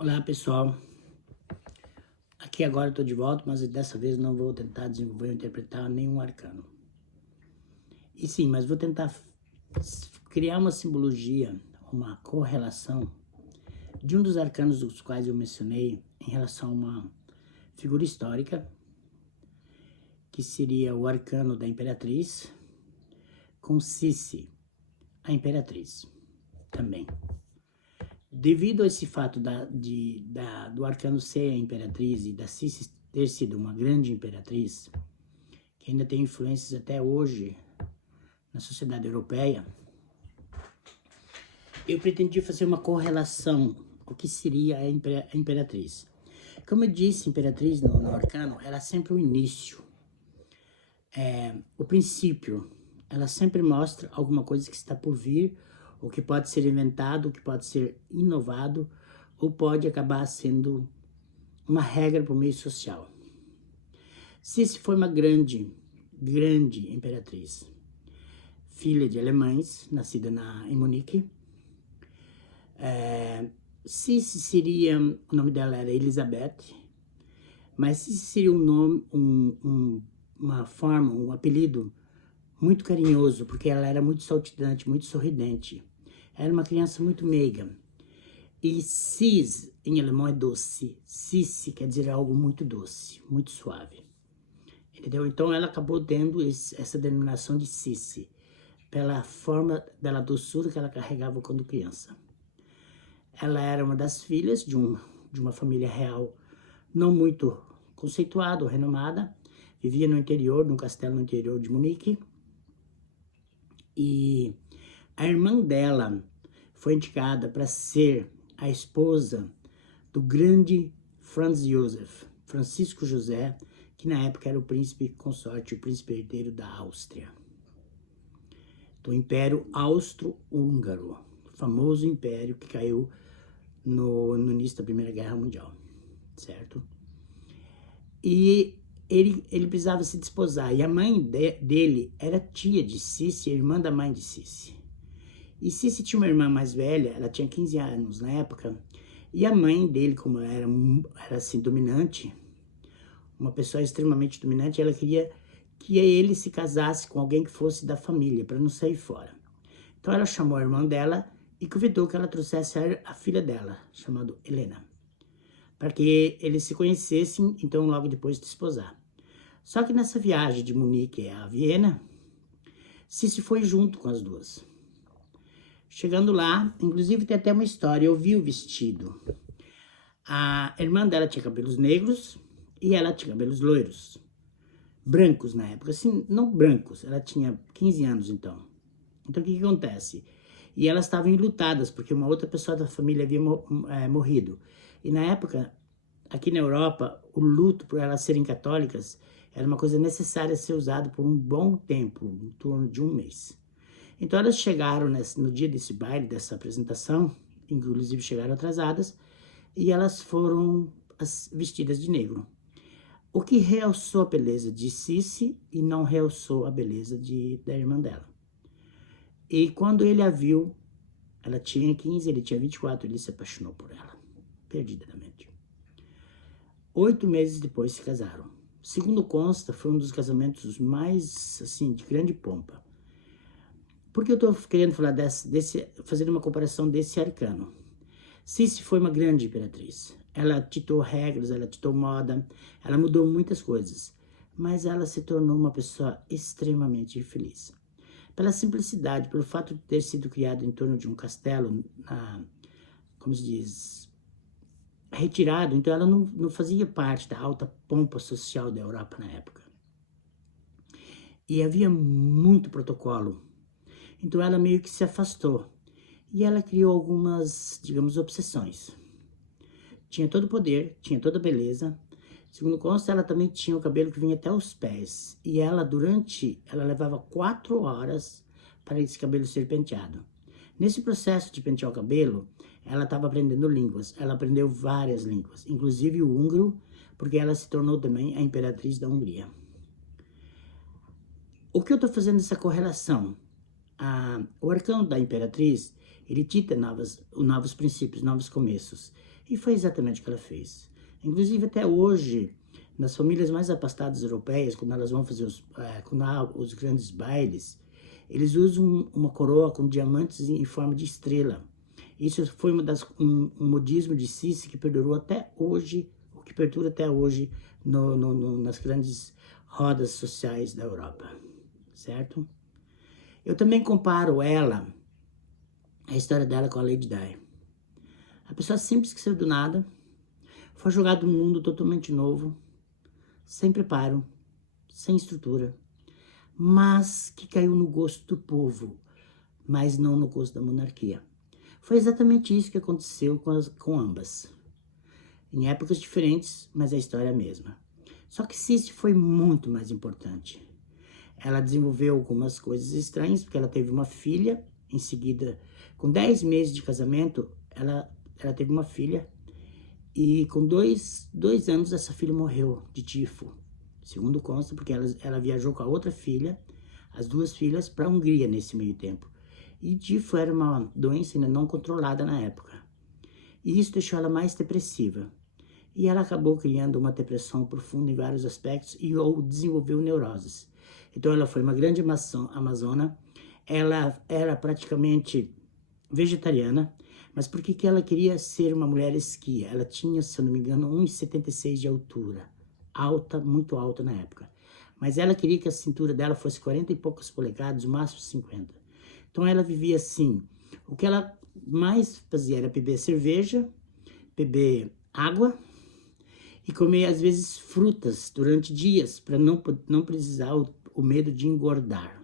Olá pessoal, aqui agora estou de volta, mas dessa vez não vou tentar desenvolver ou interpretar nenhum arcano. E sim, mas vou tentar criar uma simbologia, uma correlação de um dos arcanos dos quais eu mencionei em relação a uma figura histórica, que seria o arcano da Imperatriz, com Síci, a Imperatriz, também. Devido a esse fato do arcano ser a Imperatriz e da Síci ter sido uma grande Imperatriz, que ainda tem influências até hoje na sociedade europeia, eu pretendi fazer uma correlação o que seria a Imperatriz. Como eu disse, Imperatriz no arcano, ela é sempre o início, o princípio. Ela sempre mostra alguma coisa que está por vir, ou que pode ser inventado, ou que pode ser inovado, ou pode acabar sendo uma regra para o meio social. Síci foi uma grande imperatriz, filha de alemães, nascida em Munique. Síci seria, o nome dela era Elizabeth, mas Síci seria um nome, uma forma, um apelido muito carinhoso, porque ela era muito saltitante, muito sorridente. Era uma criança muito meiga. E cis, em alemão, é doce. Síci quer dizer algo muito doce, muito suave. Entendeu? Então ela acabou tendo essa denominação de Síci, pela forma, pela doçura que ela carregava quando criança. Ela era uma das filhas de uma família real não muito conceituada ou renomada, vivia no interior, num castelo no interior de Munique, e a irmã dela foi indicada para ser a esposa do grande Franz Josef, Francisco José, que na época era o príncipe consorte, o príncipe herdeiro da Áustria, do Império Austro-Húngaro, famoso império que caiu no início da Primeira Guerra Mundial, certo? E ele precisava se desposar, e a mãe dele era tia de Síci, irmã da mãe de Síci. E Síci tinha uma irmã mais velha, ela tinha 15 anos na época, e a mãe dele, como ela era assim, dominante, uma pessoa extremamente dominante, ela queria que ele se casasse com alguém que fosse da família, para não sair fora. Então ela chamou a irmã dela e convidou que ela trouxesse a filha dela, chamada Helena, para que eles se conhecessem, então logo depois de desposar. Só que nessa viagem de Munique a Viena, Síci foi junto com as duas. Chegando lá, inclusive tem até uma história, eu vi o vestido. A irmã dela tinha cabelos negros e ela tinha cabelos loiros. Brancos na época, assim, não brancos, ela tinha 15 anos então. Então o que acontece? E elas estavam enlutadas, porque uma outra pessoa da família havia morrido. E na época, aqui na Europa, o luto por elas serem católicas era uma coisa necessária a ser usada por um bom tempo, em torno de um mês. Então elas chegaram no dia desse baile, dessa apresentação, inclusive chegaram atrasadas, e elas foram vestidas de negro. O que realçou a beleza de Síci e não realçou a beleza da irmã dela. E quando ele a viu, ela tinha 15, ele tinha 24, ele se apaixonou por ela, perdidamente. 8 meses depois se casaram. Segundo consta, foi um dos casamentos mais, assim, de grande pompa. Por que eu estou querendo falar fazendo uma comparação desse arcano? Síci foi uma grande imperatriz. Ela ditou regras, ela ditou moda, ela mudou muitas coisas, mas ela se tornou uma pessoa extremamente infeliz. Pela simplicidade, pelo fato de ter sido criada em torno de um castelo, como se diz, retirado, então ela não fazia parte da alta pompa social da Europa na época. E havia muito protocolo, então ela meio que se afastou. E ela criou algumas, digamos, obsessões. Tinha todo o poder, tinha toda a beleza. Segundo consta, ela também tinha o cabelo que vinha até os pés. E ela levava 4 horas para esse cabelo ser penteado. Nesse processo de pentear o cabelo, ela estava aprendendo línguas. Ela aprendeu várias línguas, inclusive o húngaro, porque ela se tornou também a imperatriz da Hungria. O que eu estou fazendo essa correlação? O arcano da imperatriz, ele dita novos princípios, novos começos. E foi exatamente o que ela fez. Inclusive, até hoje, nas famílias mais afastadas europeias, quando elas vão fazer quando há os grandes bailes, eles usam uma coroa com diamantes em forma de estrela. Isso foi um modismo de Sissi que perdurou até hoje, o que perdura até hoje nas grandes rodas sociais da Europa, certo? Eu também comparo a história dela com a Lady Di. A pessoa simples que saiu do nada, foi jogada num mundo totalmente novo, sem preparo, sem estrutura, mas que caiu no gosto do povo, mas não no gosto da monarquia. Foi exatamente isso que aconteceu com ambas. Em épocas diferentes, mas a história é a mesma. Só que Sissi foi muito mais importante. Ela desenvolveu algumas coisas estranhas, porque ela teve uma filha, em seguida, com 10 meses de casamento, ela teve uma filha, e com dois anos essa filha morreu de tifo, segundo consta, porque ela viajou com a outra filha, as duas filhas, para a Hungria nesse meio tempo. E tifo era uma doença ainda não controlada na época. E isso deixou ela mais depressiva. E ela acabou criando uma depressão profunda em vários aspectos ou desenvolveu neuroses. Então ela foi uma grande amazona, ela era praticamente vegetariana, mas por que ela queria ser uma mulher esquia? Ela tinha, se eu não me engano, 1,76 de altura, alta, muito alta na época. Mas ela queria que a cintura dela fosse 40 e poucas polegadas, o máximo 50. Então ela vivia assim, o que ela mais fazia era beber cerveja, beber água, e comer, às vezes, frutas durante dias, para não precisar o medo de engordar.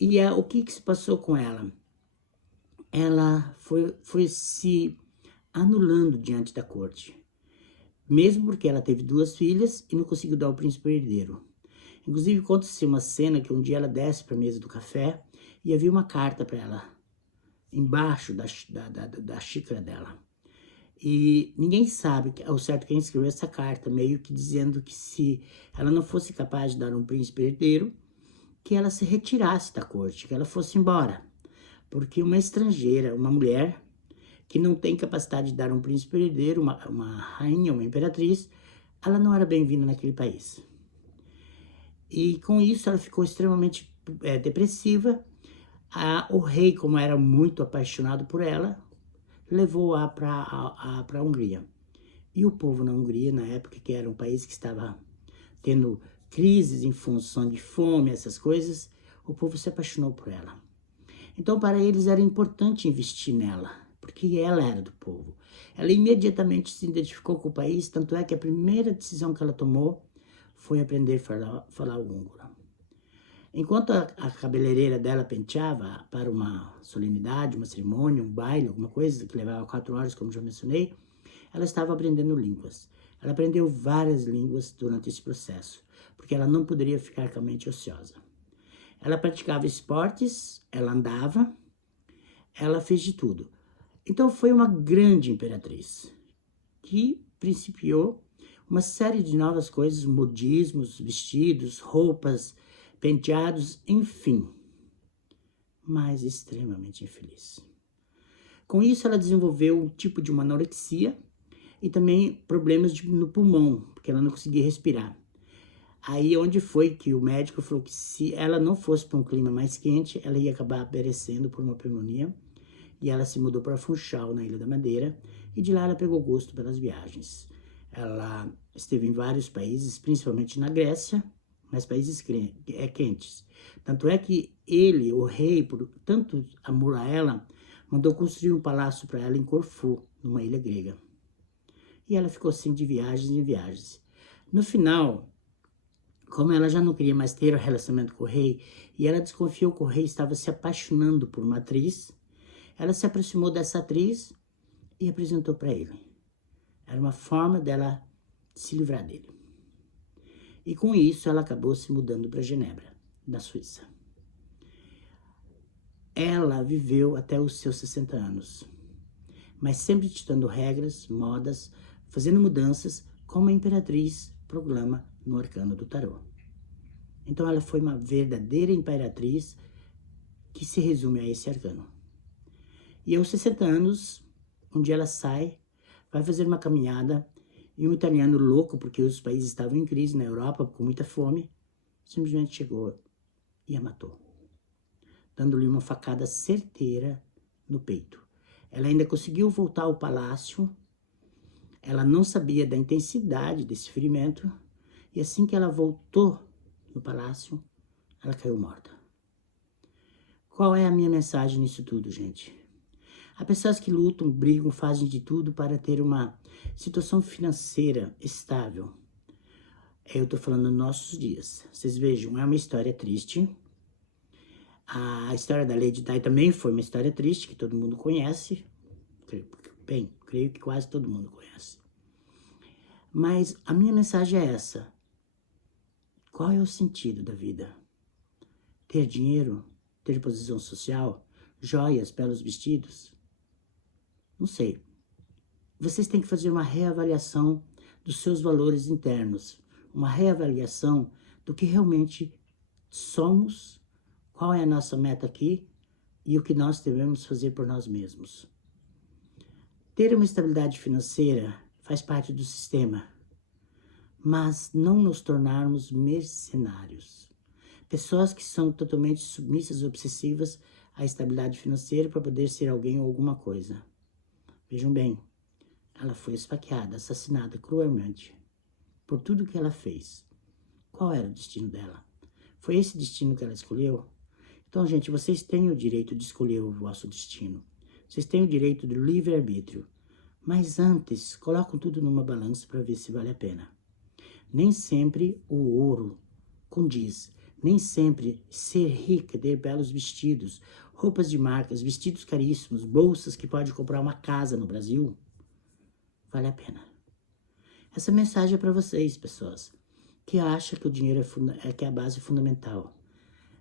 E o que se passou com ela? Ela foi se anulando diante da corte. Mesmo porque ela teve 2 filhas e não conseguiu dar o príncipe herdeiro. Inclusive, conta-se uma cena que um dia ela desce para a mesa do café e havia uma carta para ela, embaixo da xícara dela. E ninguém sabe ao certo quem escreveu essa carta, meio que dizendo que se ela não fosse capaz de dar um príncipe herdeiro, que ela se retirasse da corte, que ela fosse embora. Porque uma estrangeira, uma mulher, que não tem capacidade de dar um príncipe herdeiro, uma rainha, uma imperatriz, ela não era bem-vinda naquele país. E com isso ela ficou extremamente depressiva. O rei, como era muito apaixonado por ela, levou-a para a Hungria. E o povo na Hungria, na época, que era um país que estava tendo crises em função de fome, essas coisas, o povo se apaixonou por ela. Então, para eles era importante investir nela, porque ela era do povo. Ela imediatamente se identificou com o país, tanto é que a primeira decisão que ela tomou foi aprender a falar o húngaro. Enquanto a cabeleireira dela penteava para uma solenidade, uma cerimônia, um baile, alguma coisa que levava 4 horas, como já mencionei, ela estava aprendendo línguas. Ela aprendeu várias línguas durante esse processo, porque ela não poderia ficar com a mente ociosa. Ela praticava esportes, ela andava, ela fez de tudo. Então foi uma grande imperatriz, que principiou uma série de novas coisas, modismos, vestidos, roupas, penteados, enfim, mas extremamente infeliz. Com isso, ela desenvolveu um tipo de uma anorexia e também problemas no pulmão, porque ela não conseguia respirar. Aí onde foi que o médico falou que se ela não fosse para um clima mais quente, ela ia acabar perecendo por uma pneumonia, e ela se mudou para Funchal, na Ilha da Madeira, e de lá ela pegou gosto pelas viagens. Ela esteve em vários países, principalmente na Grécia, mas países quentes. Tanto é que ele, o rei, por tanto amor a ela, mandou construir um palácio para ela em Corfu, numa ilha grega. E ela ficou assim de viagens em viagens. No final, como ela já não queria mais ter um relacionamento com o rei, e ela desconfiou que o rei estava se apaixonando por uma atriz, ela se aproximou dessa atriz e apresentou para ele. Era uma forma dela se livrar dele. E com isso, ela acabou se mudando para Genebra, na Suíça. Ela viveu até os seus 60 anos, mas sempre ditando regras, modas, fazendo mudanças, como a imperatriz proclama no arcano do tarô. Então ela foi uma verdadeira imperatriz que se resume a esse arcano. E aos 60 anos, um dia ela sai, vai fazer uma caminhada, e um italiano louco, porque os países estavam em crise na Europa, com muita fome, simplesmente chegou e a matou, dando-lhe uma facada certeira no peito. Ela ainda conseguiu voltar ao palácio, ela não sabia da intensidade desse ferimento, e assim que ela voltou no palácio, ela caiu morta. Qual é a minha mensagem nisso tudo, gente? Há pessoas que lutam, brigam, fazem de tudo para ter uma situação financeira estável. Eu tô falando nos nossos dias. Vocês vejam, é uma história triste. A história da Lady Di também foi uma história triste, que todo mundo conhece. Bem, creio que quase todo mundo conhece. Mas a minha mensagem é essa. Qual é o sentido da vida? Ter dinheiro? Ter posição social? Joias, belos vestidos? Não sei. Vocês têm que fazer uma reavaliação dos seus valores internos. Uma reavaliação do que realmente somos, qual é a nossa meta aqui e o que nós devemos fazer por nós mesmos. Ter uma estabilidade financeira faz parte do sistema, mas não nos tornarmos mercenários. Pessoas que são totalmente submissas e obsessivas à estabilidade financeira para poder ser alguém ou alguma coisa. Vejam bem, ela foi esfaqueada, assassinada cruelmente por tudo que ela fez. Qual era o destino dela? Foi esse destino que ela escolheu? Então, gente, vocês têm o direito de escolher o vosso destino. Vocês têm o direito do livre-arbítrio. Mas antes, colocam tudo numa balança para ver se vale a pena. Nem sempre o ouro condiz. Nem sempre ser rica, ter belos vestidos, roupas de marcas, vestidos caríssimos, bolsas que pode comprar uma casa no Brasil, vale a pena. Essa mensagem é para vocês, pessoas, que acham que o dinheiro é a base fundamental.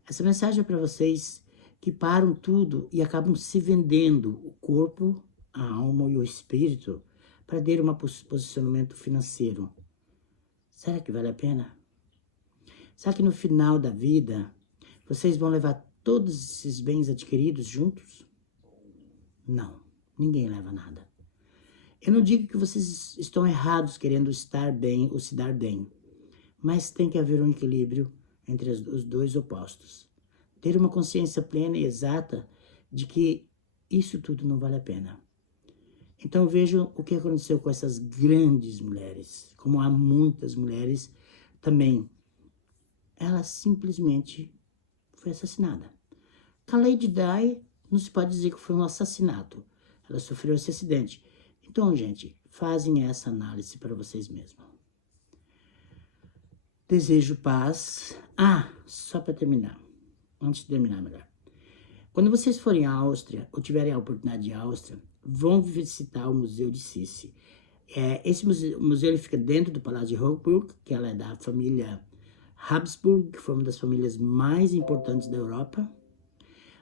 Essa mensagem é para vocês que param tudo e acabam se vendendo o corpo, a alma e o espírito para ter um posicionamento financeiro. Será que vale a pena? Será que no final da vida vocês vão levar todos esses bens adquiridos juntos? Não, ninguém leva nada. Eu não digo que vocês estão errados querendo estar bem ou se dar bem, mas tem que haver um equilíbrio entre os dois opostos. Ter uma consciência plena e exata de que isso tudo não vale a pena. Então vejam o que aconteceu com essas grandes mulheres, como há muitas mulheres também. Ela simplesmente foi assassinada. A Lady Di não se pode dizer que foi um assassinato. Ela sofreu esse acidente. Então, gente, fazem essa análise para vocês mesmos. Desejo paz. Só para terminar. Antes de terminar, melhor. Quando vocês forem à Áustria, ou tiverem a oportunidade de ir à Áustria, vão visitar o Museu de Sissi. Esse museu ele fica dentro do Palácio de Hofburg, que ela é da família Habsburg, que foi uma das famílias mais importantes da Europa.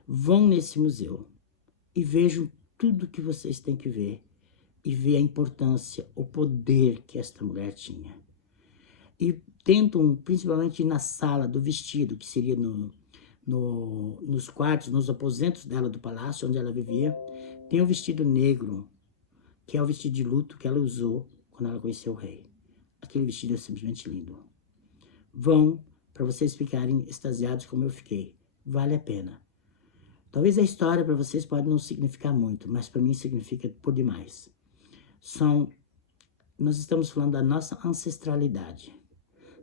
Vão nesse museu e vejam tudo que vocês têm que ver e ver a importância, o poder que esta mulher tinha. E tentam, principalmente na sala do vestido, que seria nos quartos, nos aposentos dela do palácio, onde ela vivia, tem o vestido negro, que é o vestido de luto que ela usou quando ela conheceu o rei. Aquele vestido é simplesmente lindo. Vão para vocês ficarem extasiados como eu fiquei. Vale a pena. Talvez a história para vocês pode não significar muito, mas para mim significa por demais. Nós estamos falando da nossa ancestralidade.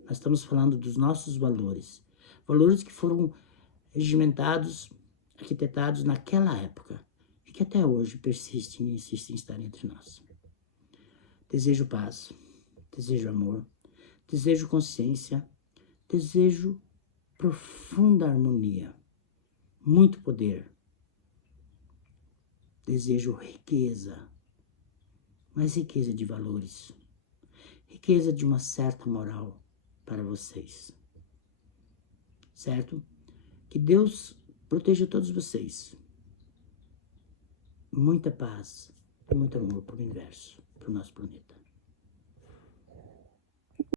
Nós estamos falando dos nossos valores. Valores que foram regimentados, arquitetados naquela época e que até hoje persistem e insistem em estar entre nós. Desejo paz, desejo amor, desejo consciência, desejo profunda harmonia, muito poder. Desejo riqueza, mas riqueza de valores, riqueza de uma certa moral para vocês, certo? Que Deus proteja todos vocês. Muita paz e muito amor para o universo, para o nosso planeta.